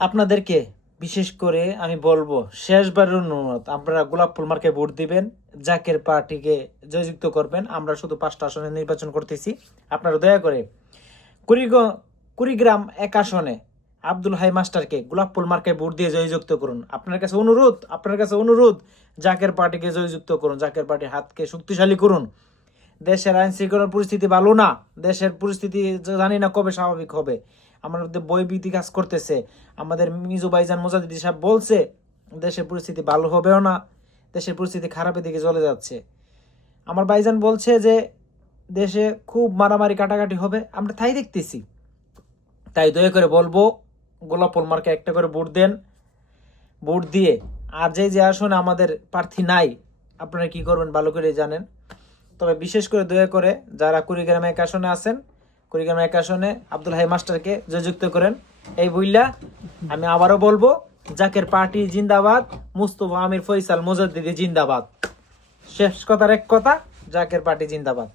আপনাদেরকে বিশেষ করে আমি বলবো, শেষবারের অনুরোধ, আপনারা গোলাপ ফুল মার্কে ভোট দিবেন, জাকের পার্টিকে জয়যুক্ত করবেন। আমরা শুধু 5টা আসনে নির্বাচন করতেছি। আপনারা দয়া করে কুড়িগ্রাম 1 আসনে আব্দুল হাই মাস্টারকে গোলাপ ফুল মার্কে ভোট দিয়ে জয়যুক্ত করুন। আপনার কাছে অনুরোধ, জাকের পার্টিকে জয়যুক্ত করুন, জাকের পার্টির হাতকে শক্তিশালী করুন। দেশের আইন শৃঙ্খলার পরিস্থিতি ভালো না, দেশের পরিস্থিতি জানি না কবে স্বাভাবিক হবে। আমার মধ্যে বইভীতি কাজ করতেছে। আমাদের মিজু ভাইজান মোজাদ্দিদি সাহেব বলছে দেশের পরিস্থিতি ভালো হবেও না, দেশের পরিস্থিতি খারাপের দিকে চলে যাচ্ছে। আমার ভাইজান বলছে যে দেশে খুব মারামারি কাটাকাটি হবে, আমরা তাই দেখতেছি। তাই দয়া করে বলবো, গোলাপ ফুল মার্কে একটা করে ভোট দেন। ভোট দিয়ে আর যে আসনে আমাদের প্রার্থী নাই, আপনারা কি করবেন ভালো করে জানেন। তবে বিশেষ করে দয়া করে যারা কুড়িগ্রাম 1 আসনে আছেন, কুড়িগ্রাম 1 আসনে আব্দুল হাই মাস্টারকে জয়যুক্ত করেন। এই বইলা আমি আবারও বলবো, জাকের পার্টি জিন্দাবাদ, মুস্তফা আমির ফয়সাল মোজাদ্দিদি জিন্দাবাদ। শেষ কথার এক কথা, জাকের পার্টি জিন্দাবাদ।